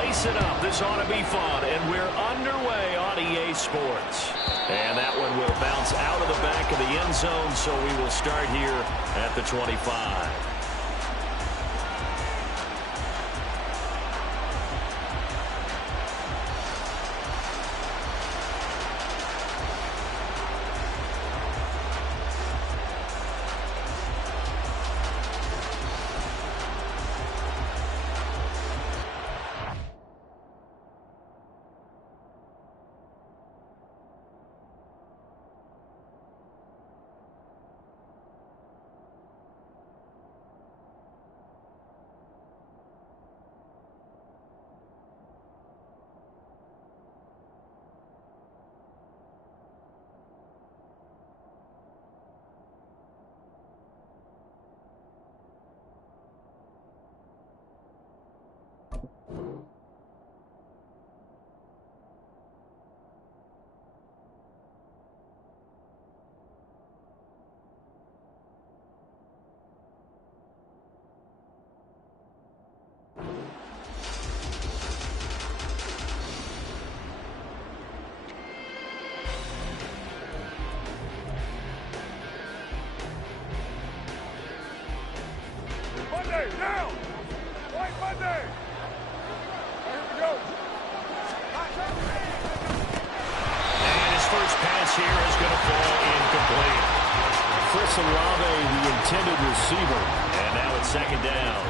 lace it up. This ought to be fun. And we're underway on EA Sports. And that one will bounce out of the back of the end zone, so we will start here at the 25. Down! White Monday! Here we go! And his first pass here is going to fall incomplete. Chris Olave, the intended receiver. And now it's second down.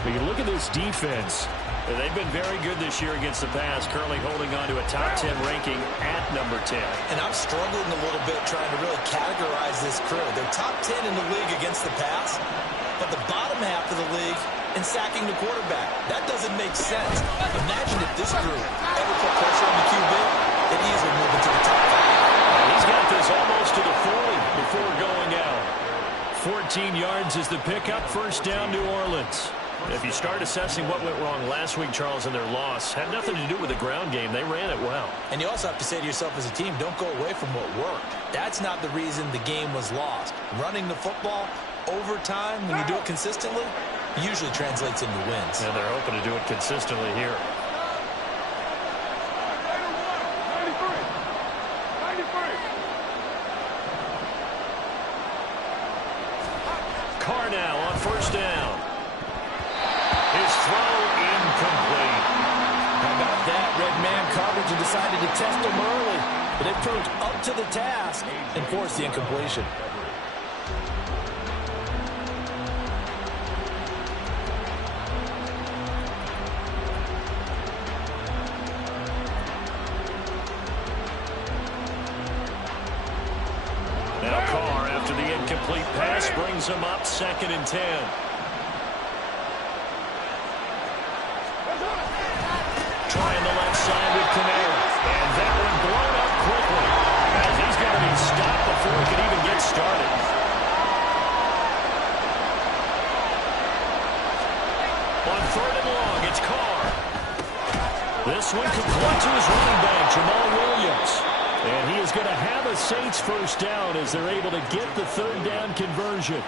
But you look at this defense. They've been very good this year against the pass, currently holding on to a top 10 ranking at number 10. And I'm struggling a little bit trying to really categorize this crew. They're top 10 in the league against the pass, but the bottom half of the league in sacking the quarterback. That doesn't make sense. Imagine if this group ever put pressure on the QB, they'd easily move into the top 5. And he's got this almost to the 40 before going out. 14 yards is the pickup, first down New Orleans. If you start assessing what went wrong last week, Charles, in their loss, had nothing to do with the ground game. They ran it well. And you also have to say to yourself as a team, don't go away from what worked. That's not the reason the game was lost. Running the football over time, when you do it consistently, usually translates into wins. And they're hoping to do it consistently here. 93. Carr now on first down. His throw incomplete. How about that? Red man coverage and decided to test him early. But it proved up to the task and forced the incompletion. Now Carr, after the incomplete pass, brings him up 2nd and 10. Trying the left side with Kamara. And that one blown up quickly. As he's going to be stopped before he can even get started. On 3rd and long, it's Carr. This one complete to his running back, Jamal Williams. And he is going to have a Saints first down as they're able to get the 3rd down conversion.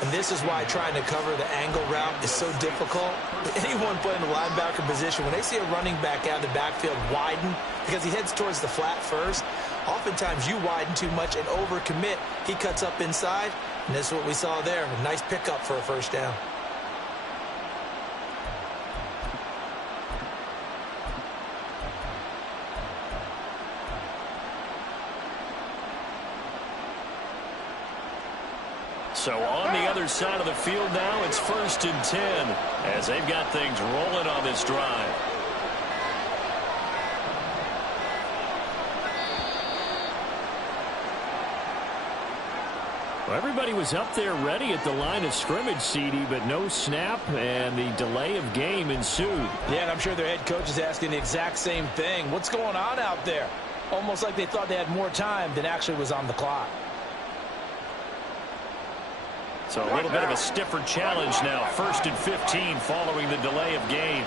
And this is why trying to cover the angle route is so difficult. Anyone playing the linebacker position, when they see a running back out of the backfield widen because he heads towards the flat first, oftentimes you widen too much and overcommit. He cuts up inside, and this is what we saw there. A nice pickup for a first down. So on the other side of the field now, it's 1st and 10 as they've got things rolling on this drive. Well, everybody was up there ready at the line of scrimmage, CD, but no snap, and the delay of game ensued. Yeah, and I'm sure their head coach is asking the exact same thing. What's going on out there? Almost like they thought they had more time than actually was on the clock. So a little bit of a stiffer challenge now. 1st and 15 following the delay of game.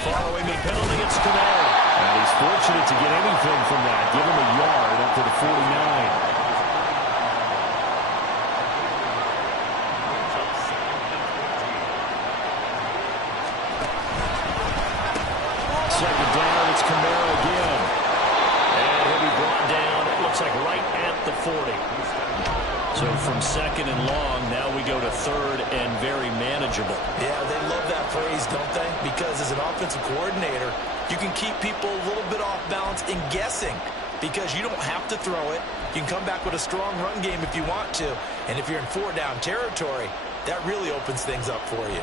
Following the penalty, it's Kamara. And he's fortunate to get anything from that. Give him a yard. 40. So from second and long, now we go to third and very manageable. Yeah, they love that phrase, don't they? Because as an offensive coordinator, you can keep people a little bit off balance in guessing because you don't have to throw it. You can come back with a strong run game if you want to. And if you're in 4-down territory, that really opens things up for you.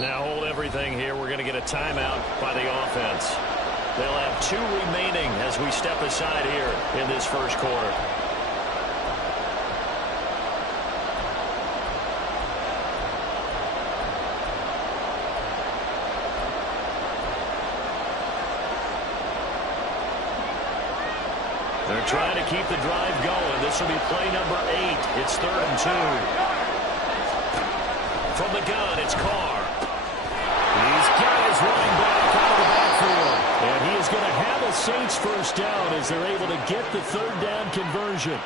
Now hold everything here. We're going to get a timeout by the offense. They'll have 2 remaining as we step aside here in this first quarter. They're trying to keep the drive going. This will be play number 8. It's 3rd and 2. From the gun, it's Carr. He's got his running back out of the backfield. And he is going to have a Saints first down as they're able to get the 3rd down conversion.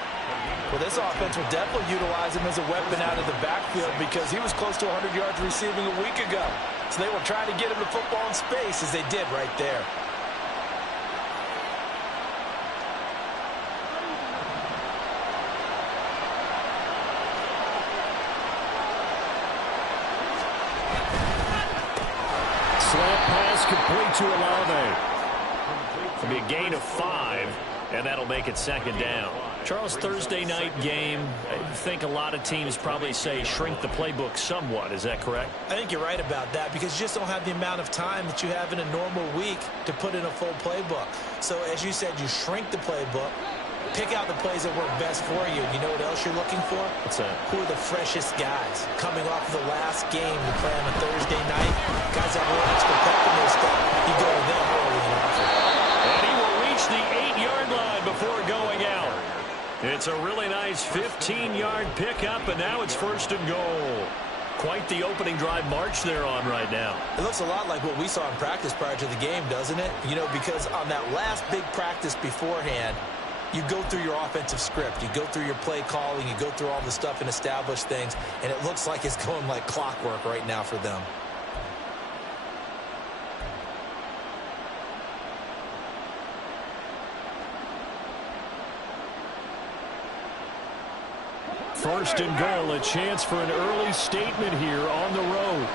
Well, this offense will definitely utilize him as a weapon out of the backfield because he was close to 100 yards receiving a week ago. So they will try to get him the football in space as they did right there. Slant pass complete to Olave. It'll be a gain of 5, and that'll make it 2nd down. Charles, Thursday night game, I think a lot of teams probably say shrink the playbook somewhat. Is that correct? I think you're right about that because you just don't have the amount of time that you have in a normal week to put in a full playbook. So as you said, you shrink the playbook, pick out the plays that work best for you. You know what else you're looking for? What's that? Who are the freshest guys coming off of the last game to play on a Thursday night? Guys that have a little extra pep in their step. You go to them early and often. And he will reach the 8-yard line before going out. It's a really nice 15-yard pickup, and now it's 1st and goal. Quite the opening drive march they're on right now. It looks a lot like what we saw in practice prior to the game, doesn't it? You know, because on that last big practice beforehand, you go through your offensive script. You go through your play calling. You go through all the stuff and establish things, and it looks like it's going like clockwork right now for them. First and goal, a chance for an early statement here on the road.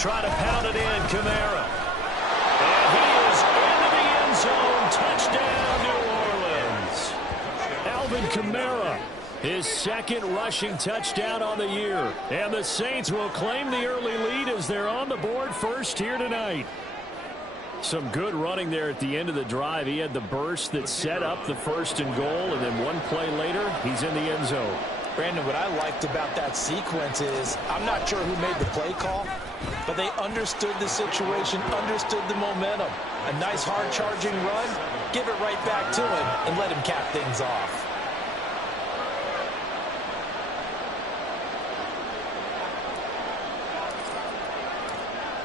Try to pound it in, Kamara. And he is into the end zone. Touchdown, New Orleans. Alvin Kamara, his 2nd rushing touchdown on the year. And the Saints will claim the early lead as they're on the board first here tonight. Some good running there at the end of the drive. He had the burst that set up the 1st and goal, and then one play later, he's in the end zone. Brandon, what I liked about that sequence is I'm not sure who made the play call, but they understood the situation, understood the momentum. A nice hard-charging run, give it right back to him, and let him cap things off.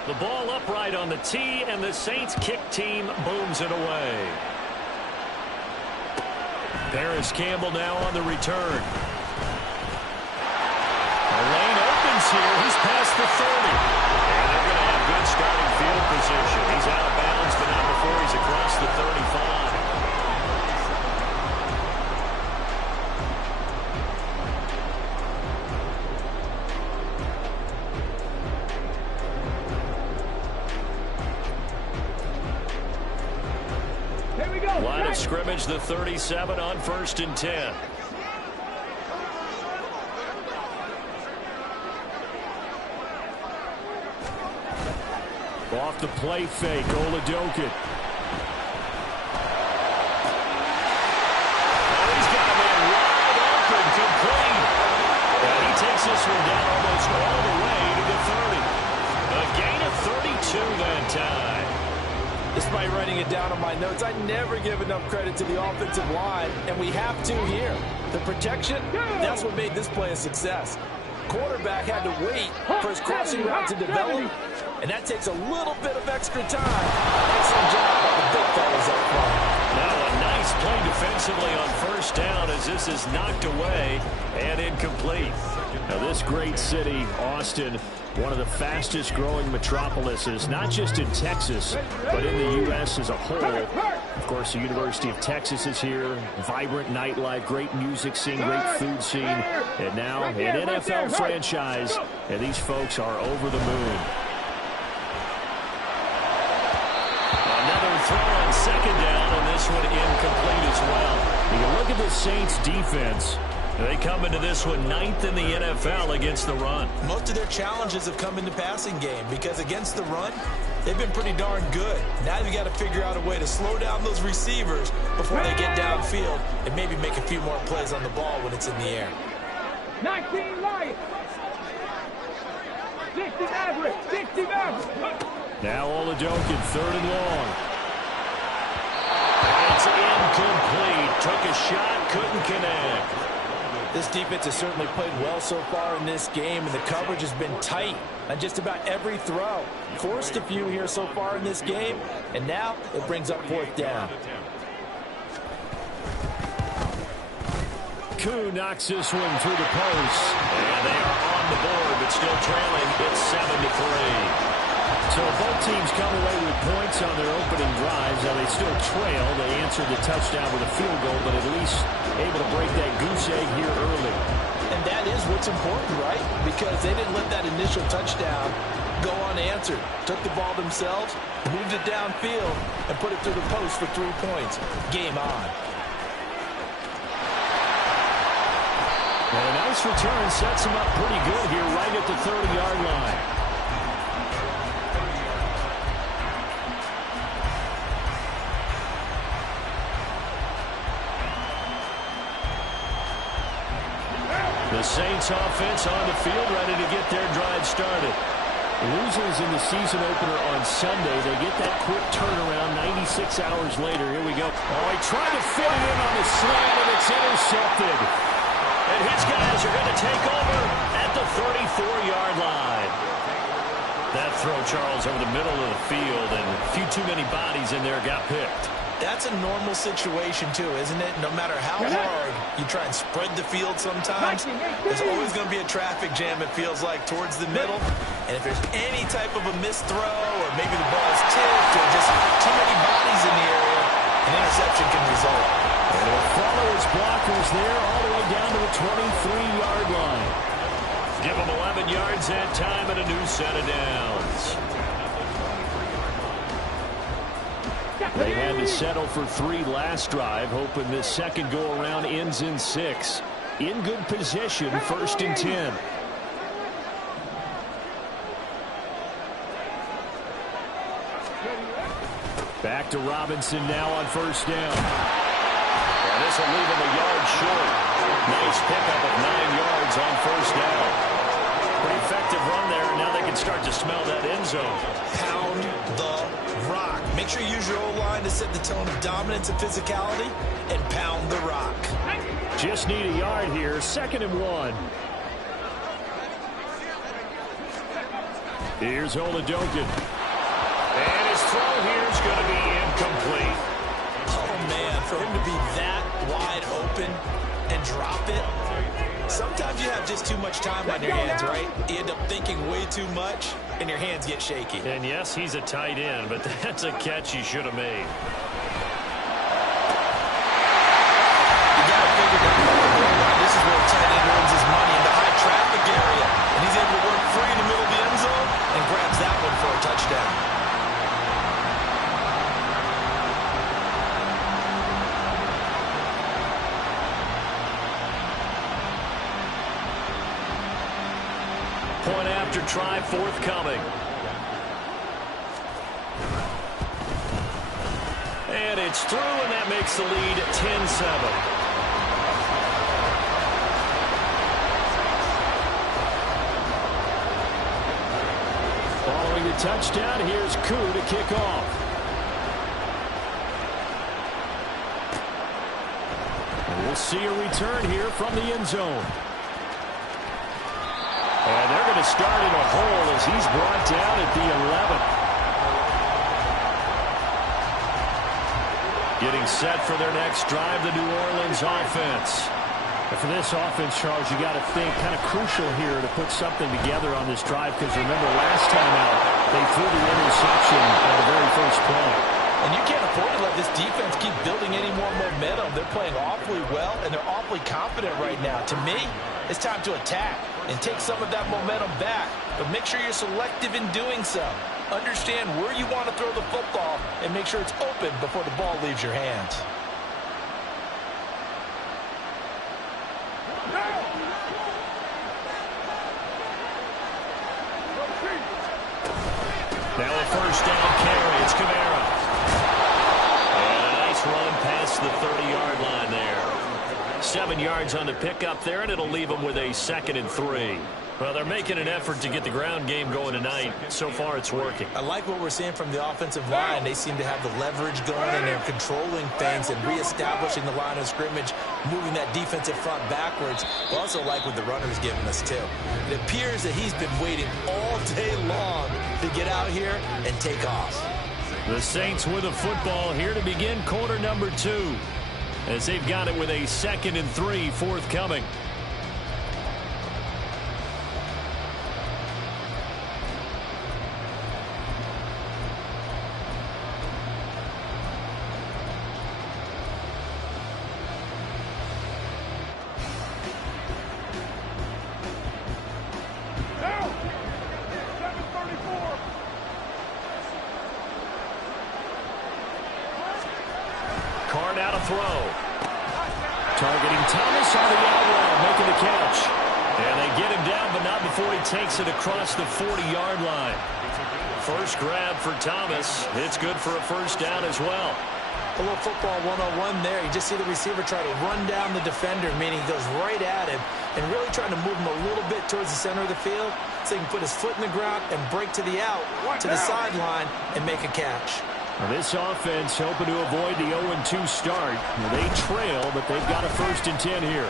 The ball upright on the tee, and the Saints kick team booms it away. Paris Campbell now on the return. The lane opens here. He's past the 30. And they're going to have good starting field position. He's out of bounds, but not before he's across the 35. Line of scrimmage, the 37 on 1st and 10. Off the play fake, Oladokun. Oh, he's got a man wide open, complete. And he takes this one down almost all the way to the 30. A gain of 32 that time. Despite writing it down on my notes, I never give enough credit to the offensive line, and we have to here. The protection, that's what made this play a success. Quarterback had to wait for his crossing route to develop, And that takes a little bit of extra time. Excellent job by the big fellas up front. Now a nice play defensively on first down as this is knocked away and incomplete. Now this great city, Austin, one of the fastest growing metropolises, not just in Texas, but in the U.S. as a whole. Of course, the University of Texas is here. Vibrant nightlife, great music scene, great food scene. And now an NFL franchise, and these folks are over the moon. Another throw on second down, and this one incomplete as well. You look at the Saints defense. They come into this one 9th in the NFL against the run. Most of their challenges have come in the passing game because against the run, they've been pretty darn good. Now you got to figure out a way to slow down those receivers before they get downfield and maybe make a few more plays on the ball when it's in the air. 19 Lions. 60 average. 60 average. Now Oladokin, 3rd and long. It's incomplete. Took a shot, couldn't connect. This defense has certainly played well so far in this game, and the coverage has been tight on just about every throw. Forced a few here so far in this game, and now it brings up 4th down. Koo knocks this one through the post, and they are on the board, but still trailing. It's 7-3. So both teams come away with points on their opening drives. Now they still trail. They answered the touchdown with a field goal, but at least able to break that goose egg here early. And that is what's important, right? Because they didn't let that initial touchdown go unanswered. Took the ball themselves, moved it downfield, and put it through the post for 3 points. Game on. And a nice return sets him up pretty good here right at the 30-yard line. The Saints offense on the field, ready to get their drive started. Losers in the season opener on Sunday. They get that quick turnaround 96 hours later. Here we go. Oh, he tried to fit it in on the slant, and it's intercepted. And his guys are going to take over at the 34-yard line. That throw, Charles, over the middle of the field, and a few too many bodies in there got picked. That's a normal situation, too, isn't it? No matter how hard you try and spread the field sometimes, there's always going to be a traffic jam, it feels like, towards the middle. And if there's any type of a missed throw or maybe the ball's tipped or just too many bodies in the area, an interception can result. And he'll follow his blockers there all the way down to the 23-yard line. Give him 11 yards that time and a new set of downs. They had to settle for 3 last drive, hoping this second go-around ends in 6. In good position, 1st and 10. Back to Robinson now on 1st down. And this will leave him a yard short. Nice pickup of 9 yards on 1st down. Pretty effective run there, and now they can start to smell that end zone. Pound the rock. Make sure you use your O-line to set the tone of dominance and physicality, and pound the rock. Just need a yard here. 2nd and 1. Here's Oladokin. And his throw here is going to be incomplete. Oh, man, for him to be that wide open and drop it. Sometimes you have just too much time on your hands, right? You end up thinking way too much, and your hands get shaky. And yes, he's a tight end, but that's a catch he should have made. You got to figure that this is where a tight end earns his money in the high traffic area. And he's able to work free in the middle of the end zone and grabs that one for a touchdown. Point after try forthcoming. And it's through, and that makes the lead 10-7. Following the touchdown, here's Koo to kick off. And we'll see a return here from the end zone. And they're going to start in a hole as he's brought down at the Getting set for their next drive, the New Orleans offense. And for this offense, Charles, you got to think kind of crucial here to put something together on this drive, because remember last time out, they threw the interception on the very first play. And you can't afford to let this defense keep building any more momentum. They're playing awfully well, and they're awfully confident right now. To me, it's time to attack and take some of that momentum back, but make sure you're selective in doing so. Understand where you want to throw the football and make sure it's open before the ball leaves your hands. Now a first down carry. It's Kamara. And a nice run past the 30-yard line there. 7 yards on the pickup there, and it'll leave them with a 2nd and 3. Well, they're making an effort to get the ground game going tonight. So far, it's working. I like what we're seeing from the offensive line. They seem to have the leverage going, and they're controlling things and reestablishing the line of scrimmage, moving that defensive front backwards. I also like what the runner's giving us, too. It appears that he's been waiting all day long to get out here and take off. The Saints with a football here to begin quarter number 2, as they've got it with a 2nd and 3 forthcoming. Card out a throw. Targeting Thomas on the out route, making the catch. And they get him down, but not before he takes it across the 40-yard line. First grab for Thomas. It's good for a first down as well. A little football 101 there. You just see the receiver try to run down the defender, meaning he goes right at him and really trying to move him a little bit towards the center of the field so he can put his foot in the ground and break to the out, to the sideline, and make a catch. Well, this offense hoping to avoid the 0-2 start. Well, they trail, but they've got a 1st and 10 here.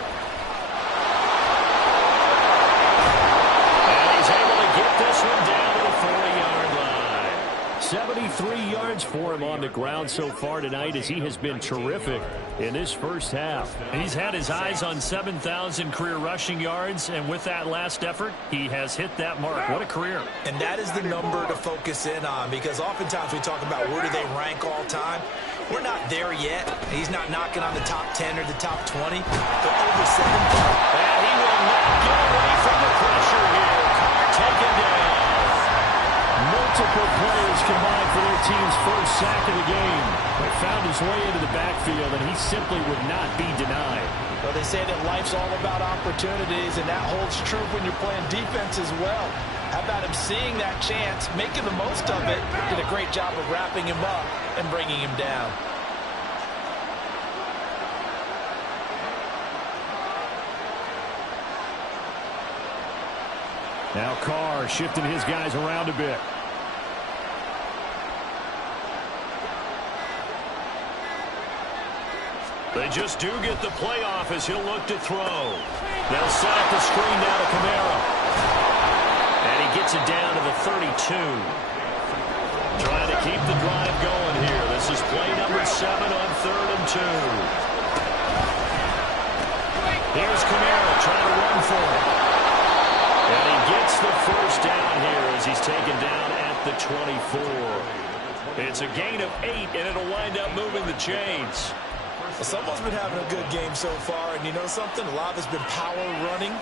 And he's able to get this one down to the 40-yard line. 73 yards for him on the ground so far tonight, as he has been terrific in this first half. He's had his eyes on 7,000 career rushing yards, and with that last effort, he has hit that mark. What a career. And that is the number to focus in on, because oftentimes we talk about where do they rank all time. We're not there yet. He's not knocking on the top 10 or the top 20, but over 70. And he will not get away from the pressure here. Carr taken down. Multiple players combined for their team's first sack of the game. But found his way into the backfield, and he simply would not be denied. Well, they say that life's all about opportunities, and that holds true when you're playing defense as well. How about him seeing that chance, making the most of it, did a great job of wrapping him up and bringing him down. Now Carr shifting his guys around a bit. They just do get the playoff as he'll look to throw. They'll set up the screen now to Kamara. And he gets it down to the 32. Trying to keep the drive going here. This is play number 7 on 3rd and 2. Here's Kamara trying to run for it. And he gets the first down here as he's taken down at the 24. It's a gain of 8, and it'll wind up moving the chains. Well, someone's been having a good game so far, and you know something? A lot of it's been power running.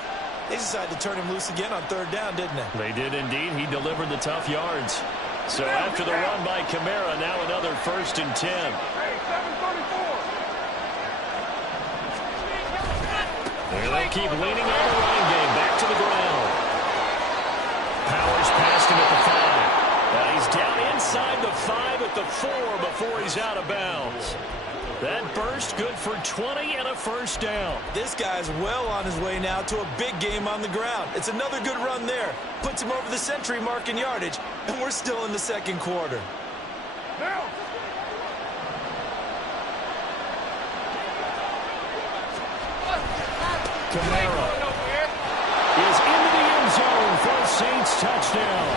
They decided to turn him loose again on 3rd down, didn't they? They did indeed. He delivered the tough yards. So after the run by Kamara, now another 1st and 10. And they'll keep leaning on the running game. Back to the ground. Powers past him at the 5. He's down inside the 5 at the 4 before he's out of bounds. That burst good for 20 and a first down. This guy's well on his way now to a big game on the ground. It's another good run there. Puts him over the century mark in yardage, and we're still in the 2nd quarter. Now. Kamara is into the end zone for a Saints touchdown.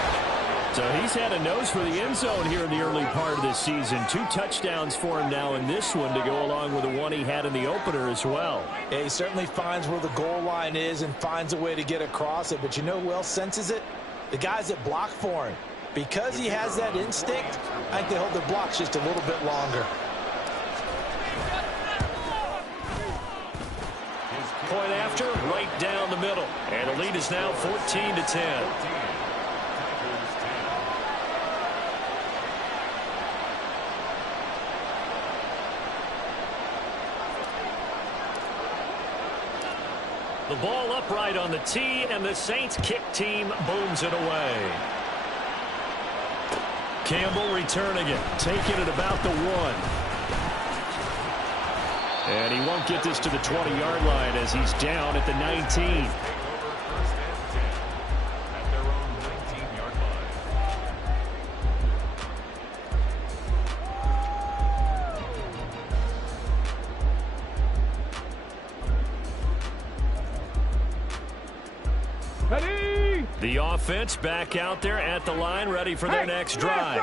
So he's had a nose for the end zone here in the early part of this season. 2 touchdowns for him now in this one to go along with the one he had in the opener as well. Yeah, he certainly finds where the goal line is and finds a way to get across it. But you know who else senses it? The guys that block for him. Because he has that instinct, I think they hold their blocks just a little bit longer. Point after, right down the middle. And the lead is now 14-10. The ball upright on the tee, and the Saints kick team booms it away. Campbell returning it, taking it about the 1. And he won't get this to the 20-yard line as he's down at the 19. The offense back out there at the line, ready for their next drive.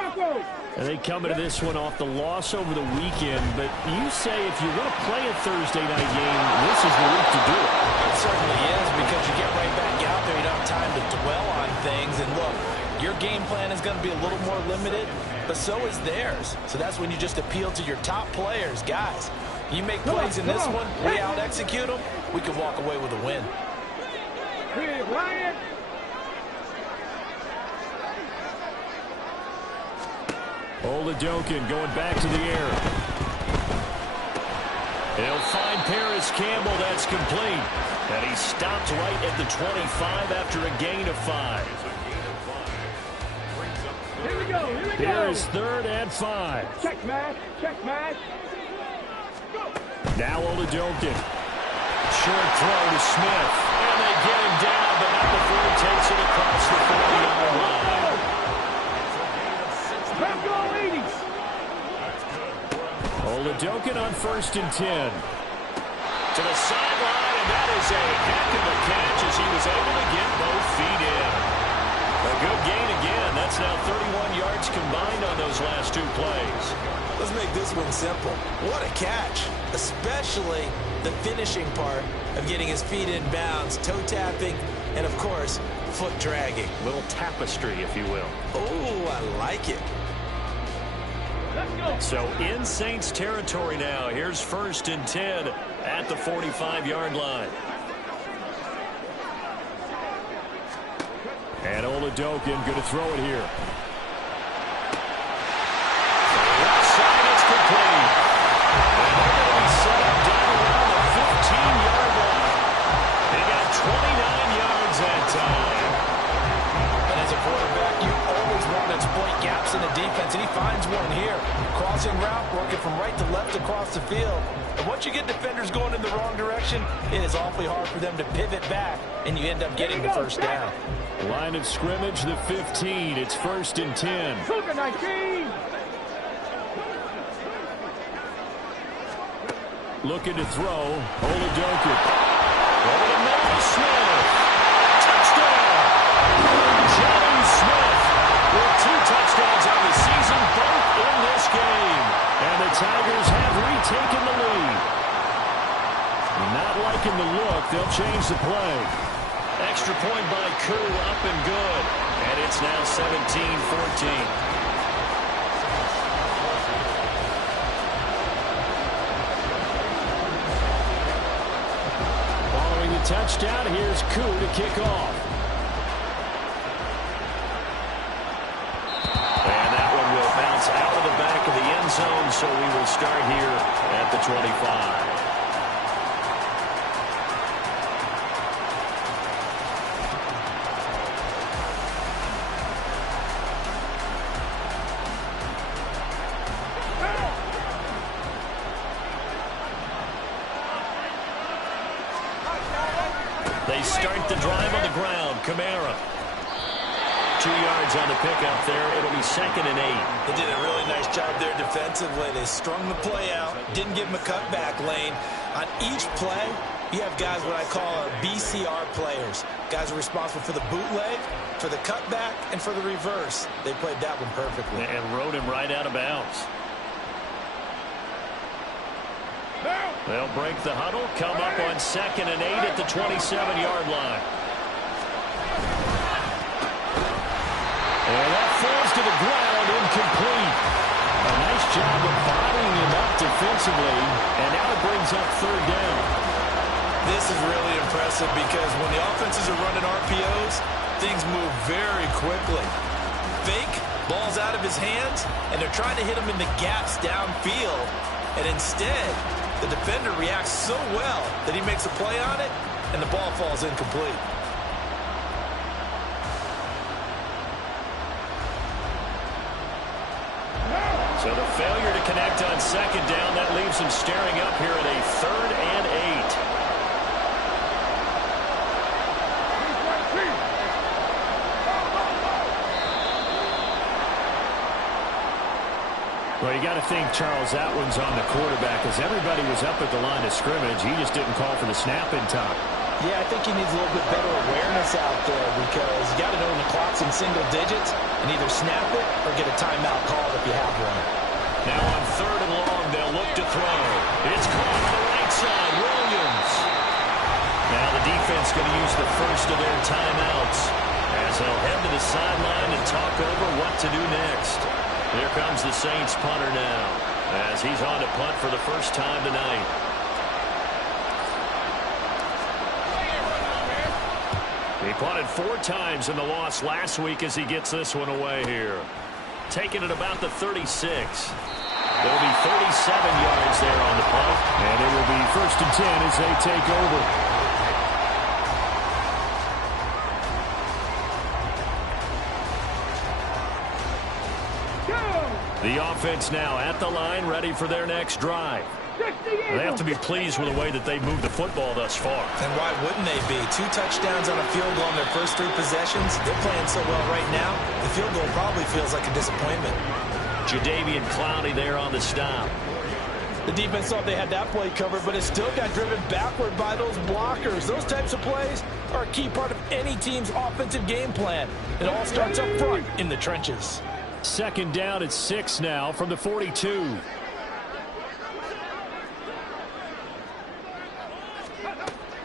And they come into this one off the loss over the weekend. But you say if you want to play a Thursday night game, this is the week to do it. It certainly is, because you get right back out there. You don't have time to dwell on things. And look, your game plan is going to be a little more limited, but so is theirs. So that's when you just appeal to your top players. Guys, you make plays in this one, we out-execute them, we can walk away with a win. Oladokin going back to the air. He'll find Paris Campbell. That's complete. And he stopped right at the 25 after a gain of 5. Here we go. Here's 3rd and 5. Check match. Now Oladokin. Short throw to Smith. And they get him down, but not before he takes it across the 40-yard line. Oladokin on 1st and 10. To the sideline, and that is a heck of a catch as he was able to get both feet in. A good gain again. That's now 31 yards combined on those last 2 plays. Let's make this one simple. What a catch, especially the finishing part of getting his feet in bounds, toe tapping, and of course, foot dragging. Little tapestry, if you will. Oh, I like it. So in Saints territory now. Here's 1st and 10 at the 45-yard line. And Oladokin going to throw it here. Left side, it's complete. And they're going to be set up down around the 15-yard line. They got 29 yards that time. And as a quarterback, you always want to exploit gaps in the defense, and he finds one here. Crossing route, working from right to left across the field. And once you get defenders going in the wrong direction, it is awfully hard for them to pivot back, and you end up getting the 1st down. Line of scrimmage, the 15. It's 1st and 10. Looking to throw. Oladokin. Over the middle, Smith. Touchdown! John Smith with 2 touchdowns on the season, both in this game. And the Tigers have retaken the lead. Not liking the look. They'll change the play. Extra point by Koo, up and good. And it's now 17-14. Touchdown. Here's Koo to kick off. And that one will bounce out of the back of the end zone, so we will start here at the 25. They start the drive on the ground. Kamara. 2 yards on the pickup there. It'll be 2nd and 8. They did a really nice job there defensively. They strung the play out, didn't give him a cutback lane. On each play, You have guys what I call BCR players. Guys are responsible for the bootleg, for the cutback, and for the reverse. They played that one perfectly. And rode him right out of bounds. They'll break the huddle, come up on 2nd and 8 at the 27-yard line. And that falls to the ground, incomplete. A nice job of bodying him up defensively, and now it brings up 3rd down. This is really impressive because when the offenses are running RPOs, things move very quickly. Fake, ball's out of his hands, and they're trying to hit him in the gaps downfield. And instead, the defender reacts so well that he makes a play on it, and the ball falls incomplete. So the failure to connect on 2nd down, that leaves him staring up here at a 3rd and 8. Well, you got to think, Charles, that one's on the quarterback as everybody was up at the line of scrimmage. He just didn't call for the snap in time. Yeah, I think he needs a little bit better awareness out there because you got to know when the clock's in single digits and either snap it or get a timeout called if you have one. Now on 3rd and long, they'll look to throw. It's caught on the right side, Williams. Now the defense going to use the first of their timeouts as they'll head to the sideline and talk over what to do next. Here comes the Saints punter now as he's on to punt for the first time tonight. He punted 4 times in the loss last week as he gets this one away here. Taking it about the 36. There'll be 37 yards there on the punt. And it will be 1st and 10 as they take over. The offense now at the line, ready for their next drive. They have to be pleased with the way that they've moved the football thus far. And why wouldn't they be? 2 touchdowns on a field goal in their first 3 possessions. They're playing so well right now, the field goal probably feels like a disappointment. Jadeveon Clowney there on the stop. The defense thought they had that play covered, but it still got driven backward by those blockers. Those types of plays are a key part of any team's offensive game plan. It all starts up front in the trenches. 2nd down at 6 now from the 42.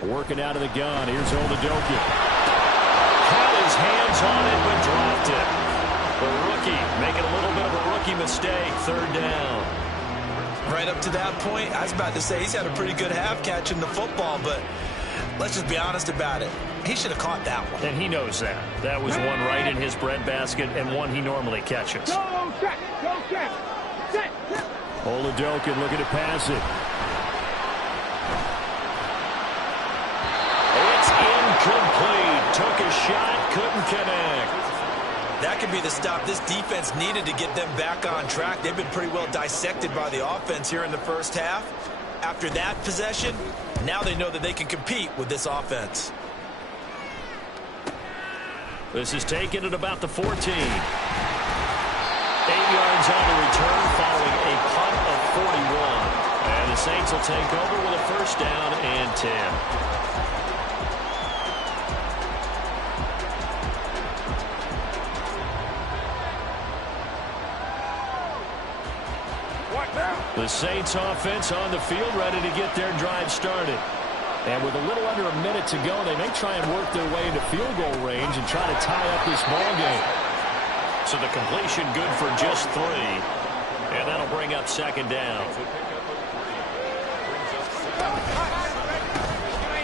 Working out of the gun. Here's Oladoke. Had his hands on it, but dropped it. The rookie making a little bit of a rookie mistake. 3rd down. Right up to that point, I was about to say he's had a pretty good half catching the football, but let's just be honest about it. He should have caught that one. And he knows that. That was one right in his breadbasket and one he normally catches. Go, check. Set. Oladoke looking to pass it. It's incomplete. Took a shot, couldn't connect. That could be the stop this defense needed to get them back on track. They've been pretty well dissected by the offense here in the first half. After that possession, now they know that they can compete with this offense. This is taken at about the 14. 8 yards on the return following a punt of 41. And the Saints will take over with a 1st down and 10. The Saints offense on the field ready to get their drive started. And with a little under a minute to go, they may try and work their way into field goal range and try to tie up this ball game. So the completion good for just 3. And that'll bring up 2nd down.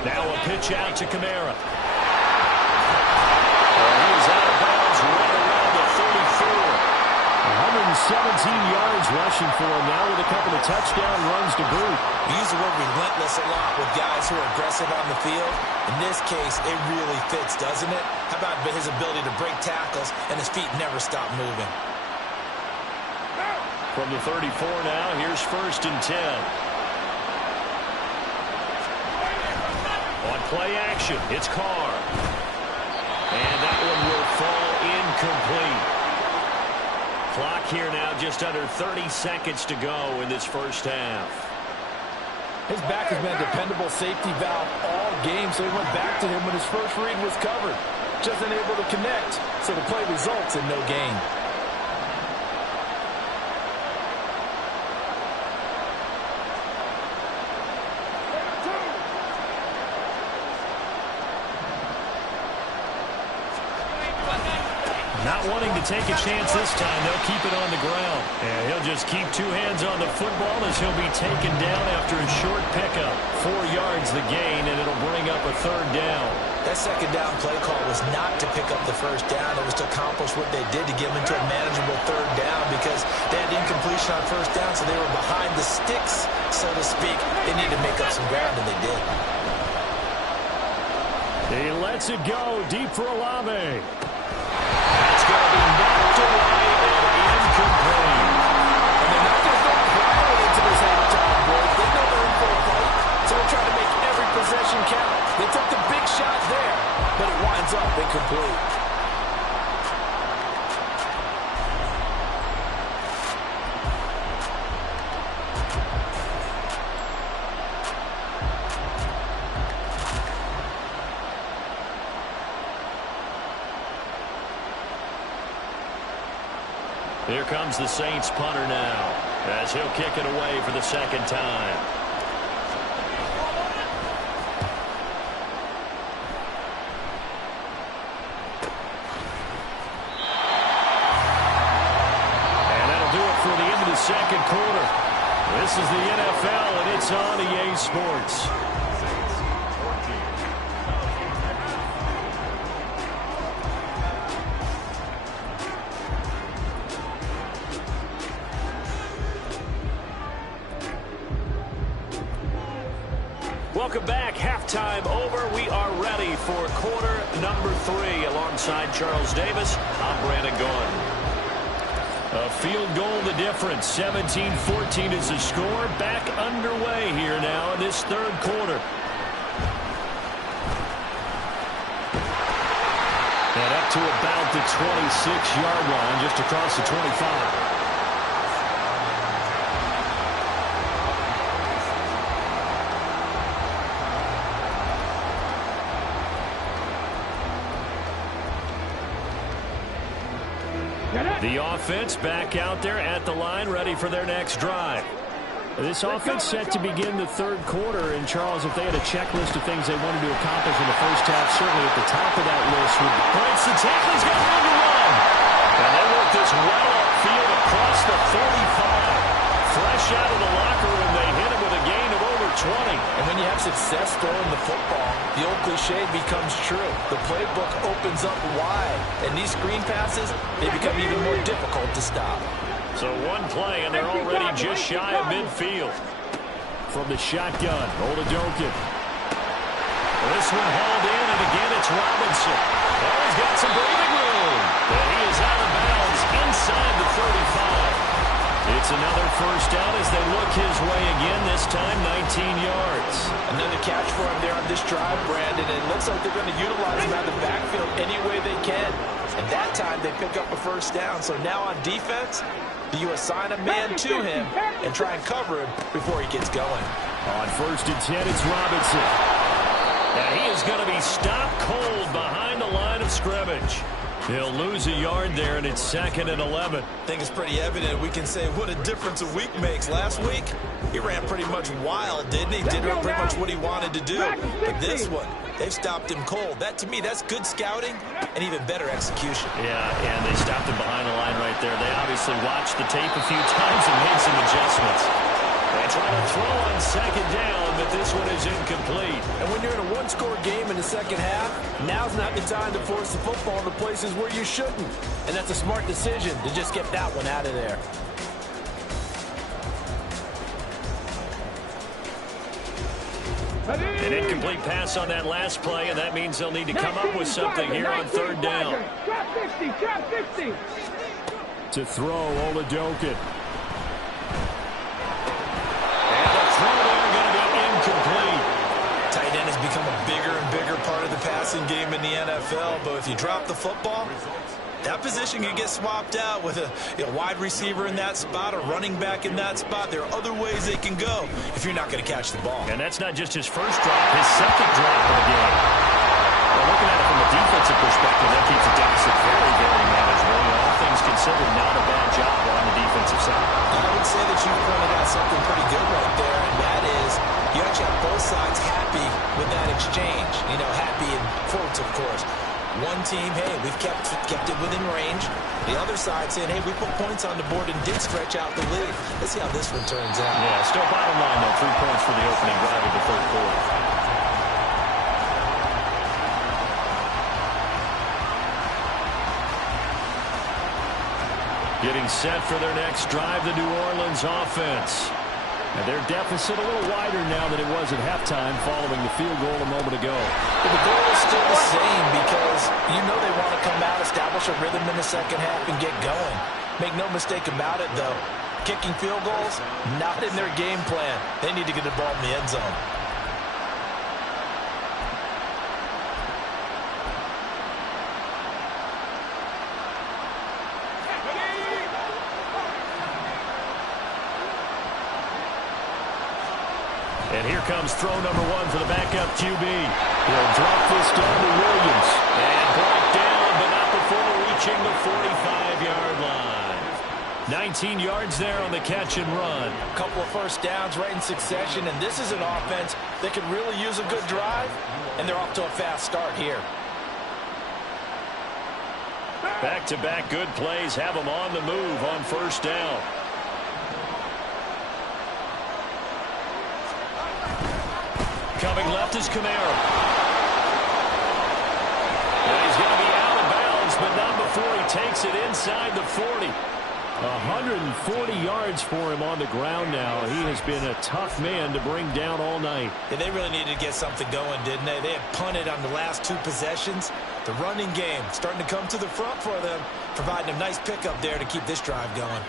Now a pitch out to Kamara. He's out of bounds right around the 34. 117 yards rushing for him now with a couple of touchdown runs to boot. We use the word relentless a lot with guys who are aggressive on the field. In this case, it really fits, doesn't it? How about his ability to break tackles and his feet never stop moving? From the 34 now, here's 1st and 10. On play action, it's Carr. And that one will fall incomplete. Clock here now just under 30 seconds to go in this first half. His back has been a dependable safety valve all game, so he went back to him when his first read was covered. Just unable to connect, so the play results in no gain. Not wanting to take a chance this time, they'll keep it on the ground. And he'll just keep two hands on the football as he'll be taken down after a short pickup. 4 yards the gain, and it'll bring up a third down. That second down play call was not to pick up the first down. It was to accomplish what they did, to get them into a manageable third down, because they had incompletion on first down, so they were behind the sticks, so to speak. They needed to make up some ground, and they did. He lets it go deep for Olave. That's going to be knocked away and incomplete. And they're not going to go quietly into this halftime break. They know they're in for a fight, so they're trying to make every possession count. They took the big shot there, but it winds up incomplete. Here comes the Saints punter now, as he'll kick it away for the second time. And that'll do it for the end of the second quarter. This is the NFL, and it's on EA Sports. Welcome back. Halftime over. We are ready for quarter number 3. Alongside Charles Davis, I'm Brandon Gordon. A field goal the difference. 17-14 is the score. Back underway here now in this third quarter. And up to about the 26-yard line, just across the 25. The offense back out there at the line, ready for their next drive. This offense set to begin the third quarter. And, Charles, if they had a checklist of things they wanted to accomplish in the first half, certainly at the top of that list would be... Breaks the tackle, he's got room to run. And they work this well upfield across the 35. Fresh out of the locker room, they hit him with a gain of over 20. And when you have success throwing the football, the old cliche becomes true. The playbook opens up wide, and these screen passes, they become even more difficult to stop. So one play, and they're already just shy of midfield. From the shotgun, Oladokin. This one hauled in, and again it's Robinson. Oh, he's got some breathing room. And he is out of bounds inside the 35. It's another first down as they look his way again, this time 19 yards. Another catch for him there on this drive, Brandon. It looks like they're going to utilize him out of the backfield any way they can. And that time they pick up a first down. So now on defense, do you assign a man to him and try and cover him before he gets going? On 1st and 10, it's Robinson. And he is going to be stopped cold behind the line of scrimmage. He'll lose a yard there, and it's 2nd and 11. I think it's pretty evident. We can say what a difference a week makes. Last week, he ran pretty much wild, didn't he? Did pretty much what he wanted to do. But this one, they've stopped him cold. That, to me, that's good scouting and even better execution. Yeah, and they stopped him behind the line right there. They obviously watched the tape a few times and made some adjustments. They try to throw on 2nd down, but this one is incomplete. And when you're in a one-score game in the second half, now's not the time to force the football to places where you shouldn't. And that's a smart decision to just get that one out of there. An incomplete pass on that last play, and that means they'll need to come up with something here on 3rd down. Drop 50. To throw, Oladokin. Tight end has become a bigger and bigger part of the passing game in the NFL, but if you drop the football, That position can get swapped out with a wide receiver in that spot, a running back in that spot. There are other ways they can go if you're not going to catch the ball. And that's not just his first drop, his second drop of the game. Well, looking at it from a defensive perspective, that keeps the deficit very, very manageable. All things considered, not a bad job on the defensive side. I would say that you pointed out something pretty good right there, and that is you actually have both sides happy with that exchange. Happy in quotes, of course. One team, hey, we've kept it within range. The other side saying, hey, we put points on the board and did stretch out the lead. Let's see how this one turns out. Yeah, still bottom line, though. 3 points for the opening drive of the third quarter. Getting set for their next drive, the New Orleans offense. And their deficit a little wider now than it was at halftime following the field goal a moment ago. But the goal is still the same because they want to come out, establish a rhythm in the second half, and get going. Make no mistake about it, though. Kicking field goals, not in their game plan. They need to get the ball in the end zone. And here comes throw number 1 for the backup QB. He'll drop this down to Williams. And brought down, but not before reaching the 45-yard line. 19 yards there on the catch and run. A couple of first downs right in succession, and this is an offense that could really use a good drive, and they're off to a fast start here. Back-to-back good plays have them on the move on first down. Coming left is Kamara. And he's going to be out of bounds, but not before he takes it inside the 40. 140 yards for him on the ground now. He has been a tough man to bring down all night. Yeah, they really needed to get something going, didn't they? They had punted on the last 2 possessions. The running game starting to come to the front for them, providing a nice pickup there to keep this drive going.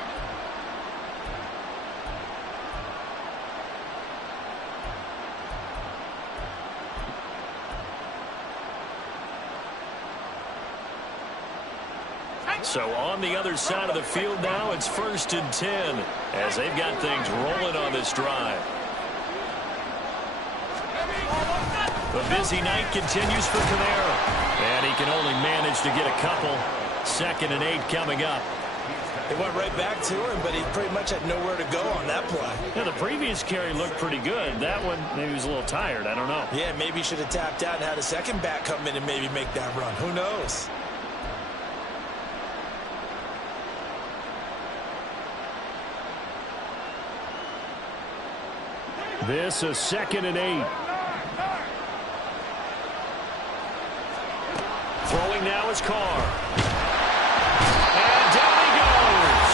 So on the other side of the field now, it's 1st and 10 as they've got things rolling on this drive. The busy night continues for Kamara. And he can only manage to get a couple. 2nd and 8 coming up. They went right back to him, but he pretty much had nowhere to go on that play. Yeah, the previous carry looked pretty good. That one, maybe he was a little tired. I don't know. Yeah, maybe he should have tapped out and had a second back come in and maybe make that run. Who knows? This is 2nd and 8. Throwing now is Carr. And down he goes.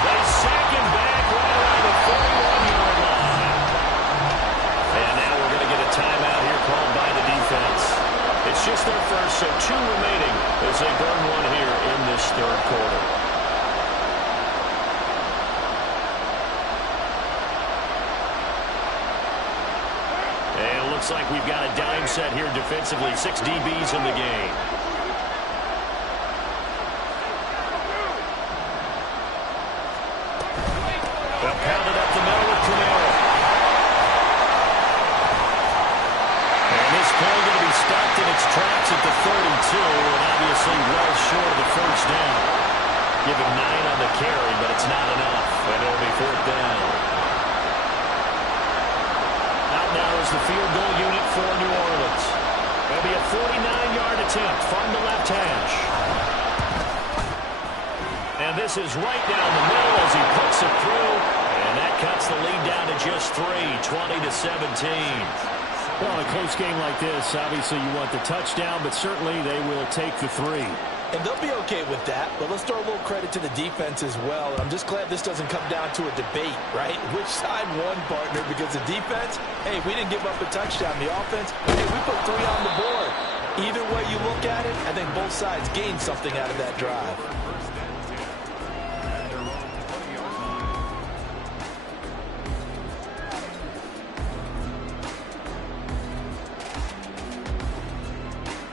They sack him back right around the 41-yard line. And now we're going to get a timeout here called by the defense. It's just their first, so 2 remaining as they burn one here in this third quarter. Looks like we've got a dime set here defensively. 6 DBs in the game. Well, pounded up the middle with Kamara. And this play going to be stopped in its tracks at the 32, and obviously well short of the first down. Give him 9 on the carry, but it's not enough. And it'll be 4th down. Now is the field goal unit for New Orleans. It'll be a 49-yard attempt from the left hash. And this is right down the middle as he puts it through. And that cuts the lead down to just 3, 20-17. Well, in a close game like this, obviously you want the touchdown, but certainly they will take the 3. And they'll be okay with that, but let's throw a little credit to the defense as well. I'm just glad this doesn't come down to a debate, right? Which side won, partner? Because the defense, hey, we didn't give up a touchdown. The offense, hey, we put 3 on the board. Either way you look at it, I think both sides gained something out of that drive.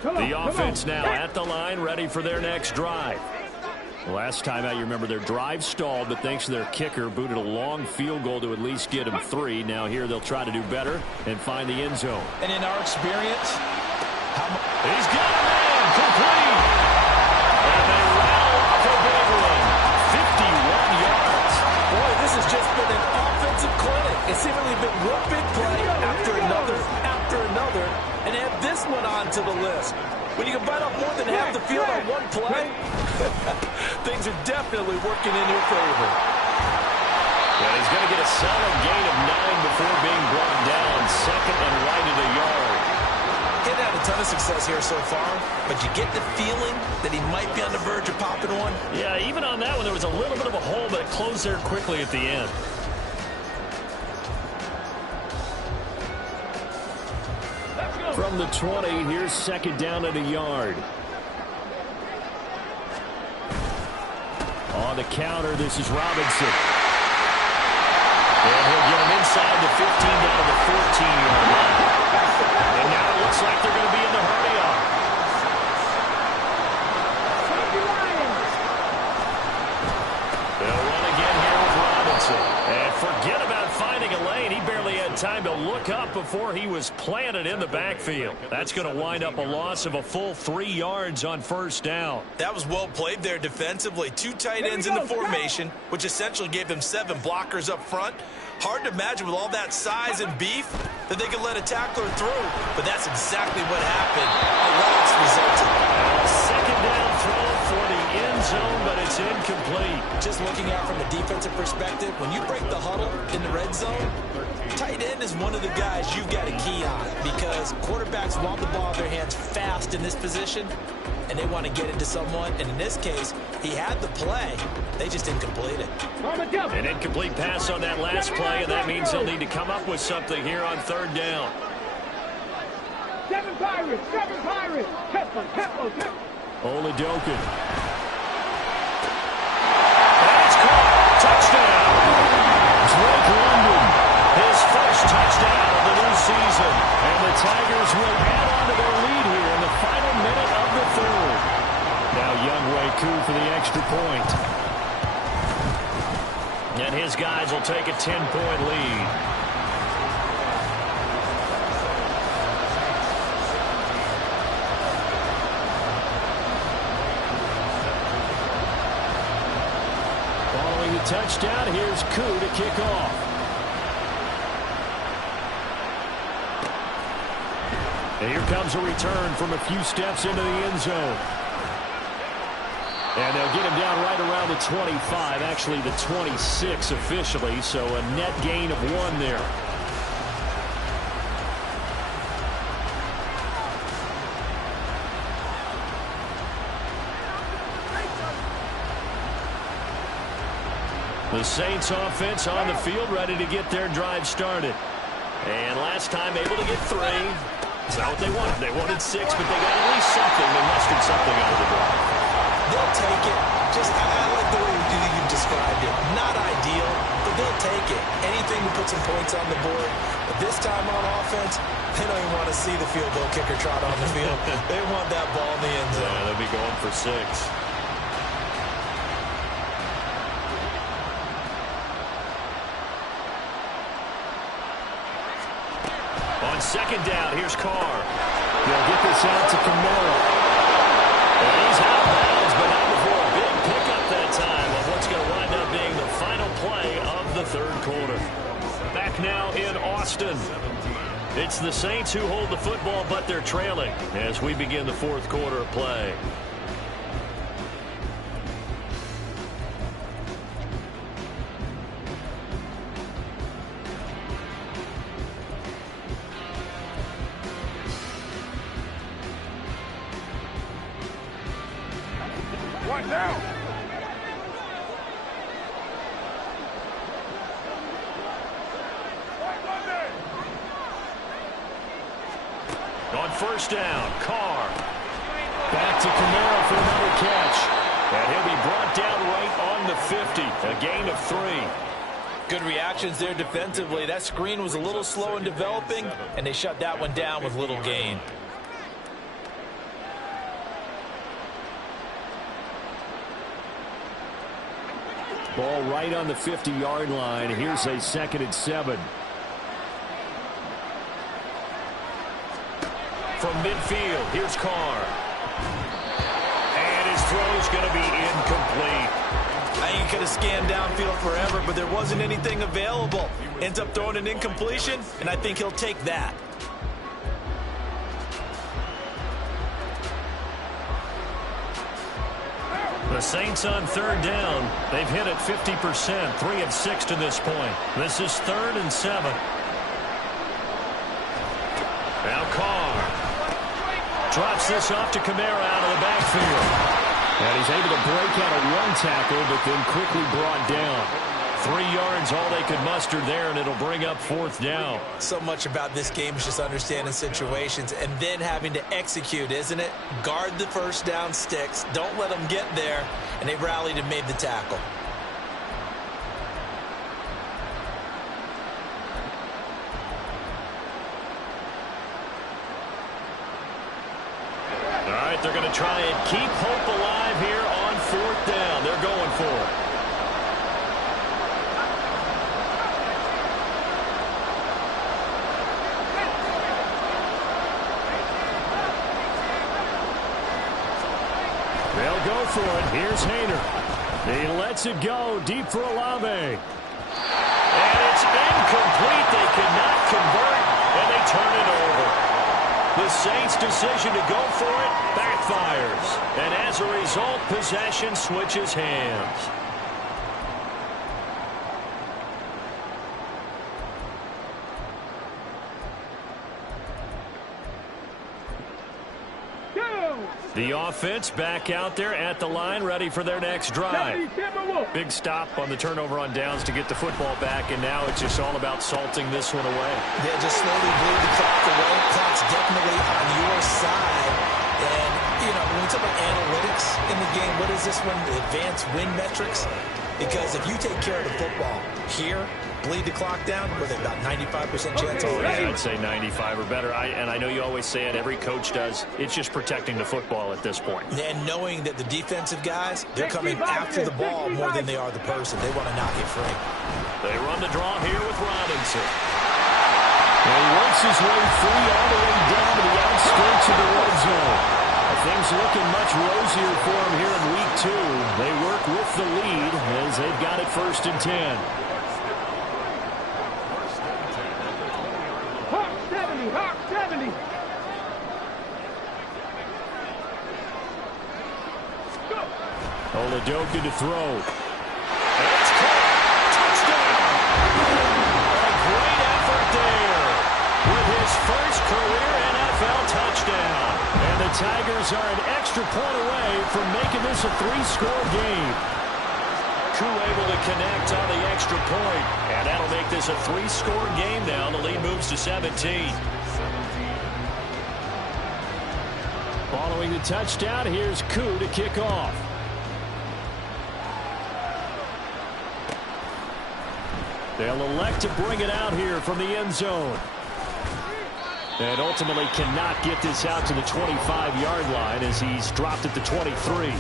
Come The offense now at the line, ready for their next drive. Last time out, you remember their drive stalled, but thanks to their kicker, booted a long field goal to at least get them 3. Now here they'll try to do better and find the end zone. And in our experience, he's got a man complete. And they rattle off a big one. 51 yards. Boy, this has just been an offensive clinic. It's seemingly been one big play after another, and add this one onto the list. When you can bite off more than half the field on one play, things are definitely working in your favor. And he's going to get a solid gain of 9 before being brought down. Second and right at a yard. He's had a ton of success here so far, but you get the feeling that he might be on the verge of popping one. Yeah, even on that one, there was a little bit of a hole, but it closed there quickly at the end. From the 20, here's second down at a yard. On the counter, this is Robinson. And he'll get him inside the 15 down to the 14-yard line. And now it looks like they're going to be in the hurry-up. They'll run again here with Robinson. And forget about finding a lane. He barely had time to look up before he was planted in the backfield. That's going to wind up a loss of a full 3 yards on first down. That was well played there defensively. 2 tight ends in the formation, which essentially gave them 7 blockers up front. Hard to imagine with all that size and beef that they could let a tackler through, but that's exactly what happened. A loss resulted. Second down throw for the end zone, but it's incomplete. Just looking out from a defensive perspective, when you break the huddle in the red zone, tight end is one of the guys you've got to key on because quarterbacks want the ball in their hands fast in this position, and they want to get it to someone. And in this case, he had the play. They just didn't complete it. An incomplete pass on that last play, and that means they'll need to come up with something here on third down. 7 Pirates! 7 Pirates! Tempo! Oladokin. That's caught. Touchdown. Drake London. His first touchdown of the new season. And the Tigers will add on to their lead here in the final minute of the third. Now Younghoe Koo for the extra point. And his guys will take a 10-point lead. Following the touchdown, here's Koo to kick off. And here comes a return from a few steps into the end zone. And they'll get him down right around the 25, actually the 26 officially, so a net gain of 1 there. The Saints offense on the field, ready to get their drive started. And last time able to get 3. That's not what they wanted. They wanted 6, but they got at least something. They mustered something out of the drive. They'll take it. I like the way you described it. Not ideal, but they'll take it. Anything to put some points on the board. But this time on offense, they don't even want to see the field goal kicker trot on the field. They want that ball in the end zone. Yeah, they'll be going for 6. On second down, here's Carr. They'll get this out to Camaro. And he's out of bounds, but not before a big pickup that time of what's going to wind up being the final play of the third quarter. Back now in Austin. It's the Saints who hold the football, but they're trailing as we begin the fourth quarter of play. One down. On first down, Carr. Back to Camaro for another catch. And he'll be brought down right on the 50. A gain of 3. Good reactions there defensively. That screen was a little slow in developing, and they shut that one down with little gain. Ball right on the 50-yard line. Here's a 2nd and 7. From midfield, here's Carr. And his throw's going to be incomplete. I ain't going to scan downfield forever, but there wasn't anything available. Ends up throwing an incompletion, and I think he'll take that. The Saints on 3rd down. They've hit it 50%, 3 of 6 to this point. This is 3rd and 7. Now Carr drops this off to Kamara out of the backfield. And he's able to break out of one tackle, but then quickly brought down. 3 yards, all they could muster there, and it'll bring up 4th down. So much about this game is just understanding situations and then having to execute, isn't it? Guard the first down sticks. Don't let them get there. And they rallied and made the tackle. All right, they're going to try and keep hope alive here on 4th down. They're going for it. They'll go for it. Here's Hayner. He lets it go deep for Olave. And it's incomplete. They could not convert, and they turn it over. The Saints' decision to go for it backfires. And as a result, possession switches hands. The offense back out there at the line, ready for their next drive. Big stop on the turnover on downs to get the football back, and now it's just all about salting this one away. Yeah, just slowly blew the clock away. Clock's definitely on your side. And, you know, when we talk about analytics in the game, what is this one? The advanced win metrics? Because if you take care of the football here, bleed the clock down, with about 95% chance already. I'd say 95 or better. And I know you always say it, every coach does. It's just protecting the football at this point. And knowing that the defensive guys, they're coming after the ball more than they are the person. They want to knock it free. They run the draw here with Robinson. And he works his way free all the way down to the outskirts of the red zone. Things looking much rosier for him here in week 2. They work with the lead as they've got it 1st and 10. Hawk 70, Hawk 70. Oladoka to throw. And it's caught. Touchdown. A great effort there with his first career NFL touchdown. And the Tigers are an extra point away from making this a 3-score game. Koo able to connect on the extra point. And that'll make this a 3-score game now. The lead moves to 17. Following the touchdown, here's Koo to kick off. They'll elect to bring it out here from the end zone. And ultimately cannot get this out to the 25-yard line as he's dropped at the 23.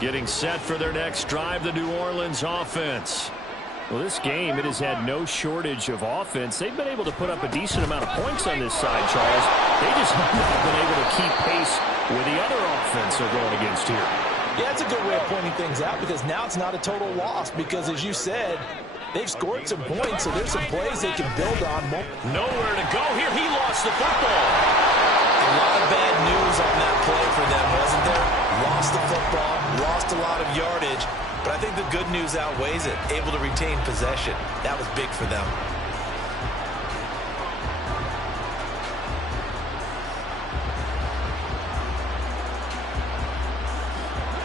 Getting set for their next drive, the New Orleans offense. Well, this game, it has had no shortage of offense. They've been able to put up a decent amount of points on this side, Charles. They just have not been able to keep pace with the other offense they're going against here. Yeah, it's a good way of pointing things out because now it's not a total loss because, as you said, they've scored some points, so there's some plays they can build on. Nowhere to go here. He lost the football. A lot of bad news on that play for them, wasn't there? Lost the football, lost a lot of yardage, but I think the good news outweighs it. Able to retain possession. That was big for them.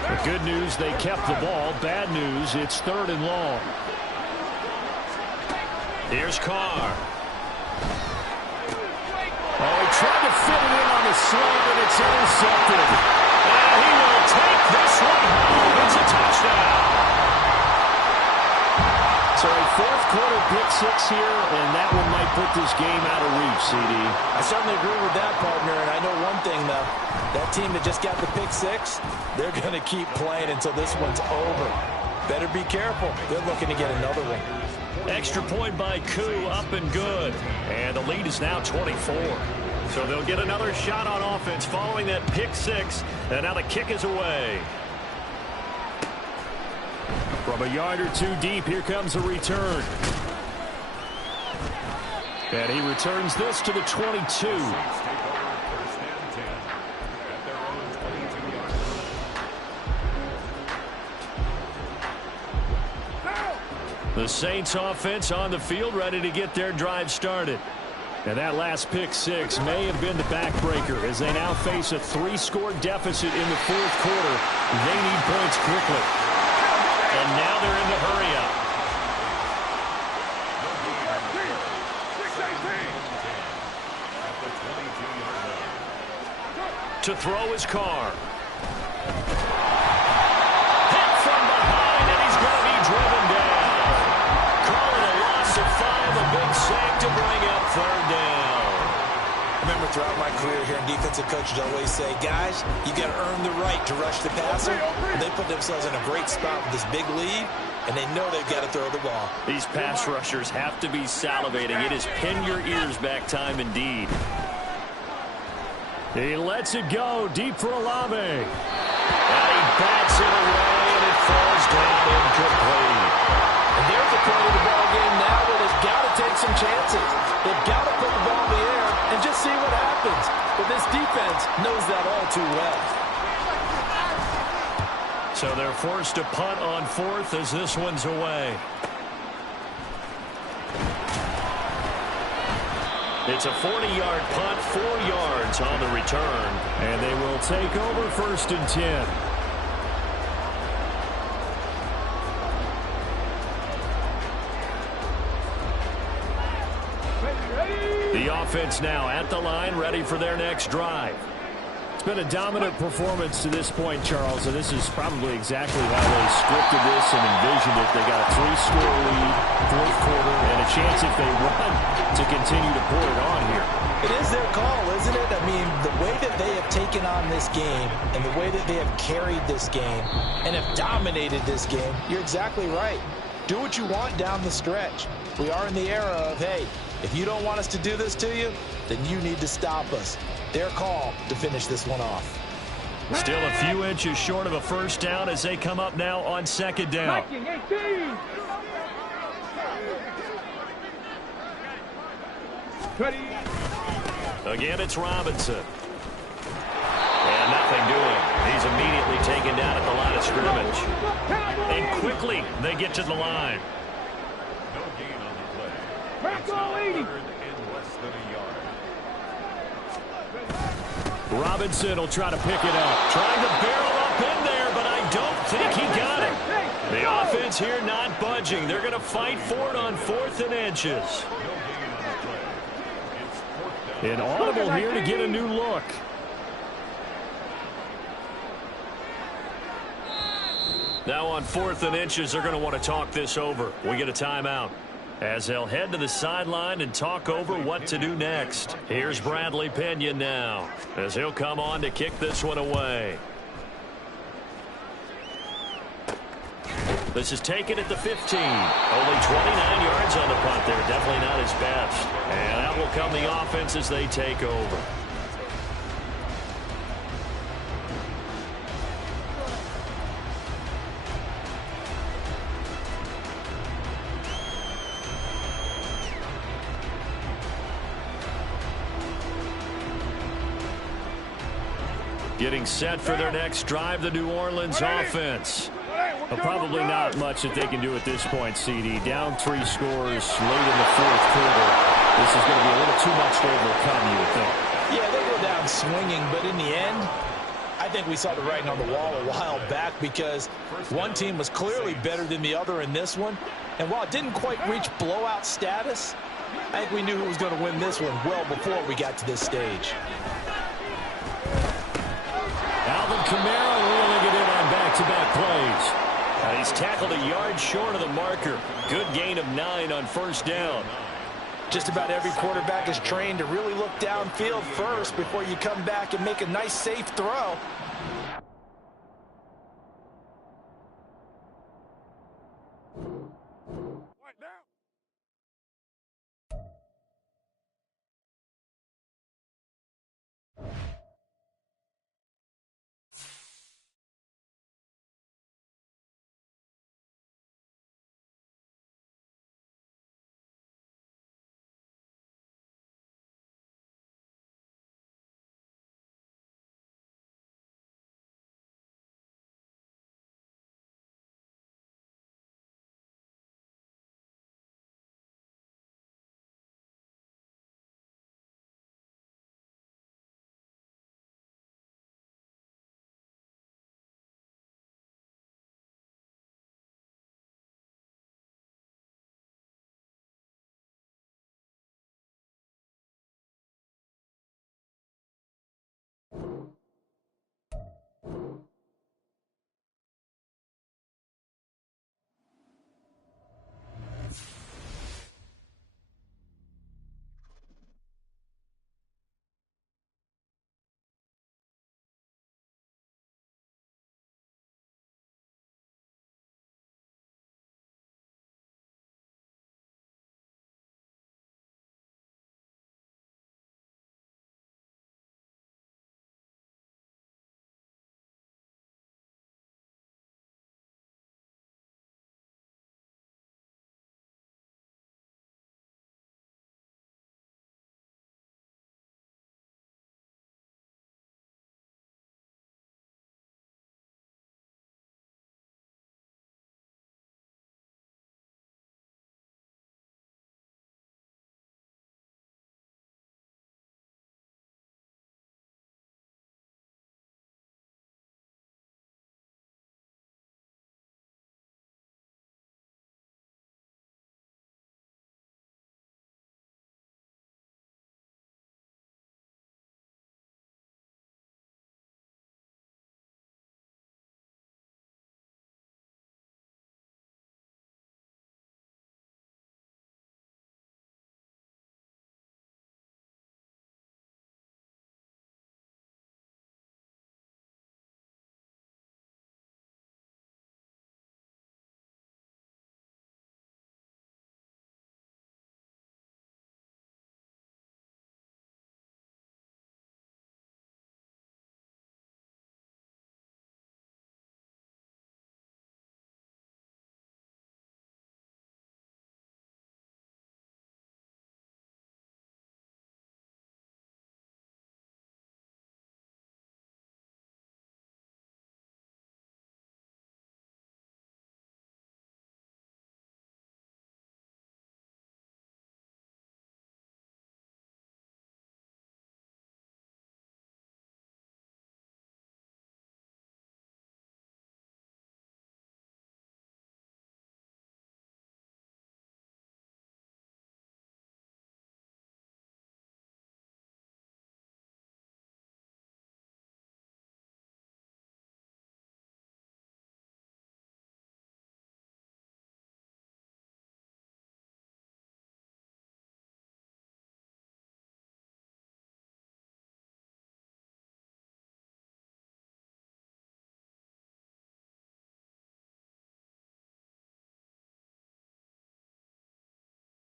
The good news, they kept the ball. Bad news, it's 3rd and long. Here's Carr. Oh, he tried to fit it in on the slant, and it's intercepted. And he will take this one home. It's a touchdown. So a fourth-quarter pick-6 here, and that one might put this game out of reach, CD. I certainly agree with that, partner, and I know one thing, though. That team that just got the pick-6, they're going to keep playing until this one's over. Better be careful. They're looking to get another one. Extra point by Koo, up and good. And the lead is now 24. So they'll get another shot on offense following that pick-6, and now the kick is away. From a yard or two deep, here comes a return. And he returns this to the 22. The Saints offense on the field, ready to get their drive started. And that last pick-6 may have been the backbreaker as they now face a 3-score deficit in the fourth quarter. They need points quickly. And now they're in the hurry-up. To throw his car. Hit from behind, and he's going to be driven down. Call it a loss of 5, a big sack to bring up third down. I remember throughout my career here in defensive coaches always say, guys, you got to earn the right to rush the passer. They put themselves in a great spot with this big lead, and they know they've got to throw the ball. These pass rushers have to be salivating. It is pin your ears back time indeed. He lets it go deep for Olave. And he bats it away, and it falls down incomplete. And there's the point of the ball game now where they've got to take some chances. They've got to put the ball in the air and just see what happens. But this defense knows that all too well. So they're forced to punt on fourth as this one's away. It's a 40-yard punt, 4 yards on the return. And they will take over first and 10. The offense now at the line, ready for their next drive. It's been a dominant performance to this point, Charles, and this is probably exactly how they scripted this and envisioned it. They got a 3-score lead, fourth quarter, and a chance if they run to continue to pour it on here. It is their call, isn't it? I mean, the way that they have taken on this game and the way that they have carried this game and have dominated this game, you're exactly right. Do what you want down the stretch. We are in the era of, hey, if you don't want us to do this to you, then you need to stop us. Their call to finish this one off. Still a few inches short of a first down as they come up now on second down. Again, it's Robinson. And nothing doing. He's immediately taken down at the line of scrimmage. And quickly, they get to the line. No gain on the play. It's now third and less than a yard. Robinson will try to pick it up. Trying to barrel up in there, but I don't think he got it. The offense here not budging. They're going to fight for it on 4th and inches. An audible here to get a new look. Now on 4th and inches, they're going to want to talk this over. We get a timeout as they'll head to the sideline and talk over what to do next. Here's Bradley Pinion now as he'll come on to kick this one away. This is taken at the 15. Only 29 yards on the punt there. Definitely not his best. And out will come the offense as they take over. Getting set for their next drive, the New Orleans offense. Probably not much that they can do at this point, CD. Down 3 scores late in the fourth quarter. This is going to be a little too much to overcome, you would think. Yeah, they go down swinging, but in the end, I think we saw the writing on the wall a while back because one team was clearly better than the other in this one. And while it didn't quite reach blowout status, I think we knew who was going to win this one well before we got to this stage. Alvin Kamara reeling it in on back-to-back plays. He's tackled a yard short of the marker. Good gain of 9 on first down. Just about every quarterback is trained to really look downfield first before you come back and make a nice, safe throw.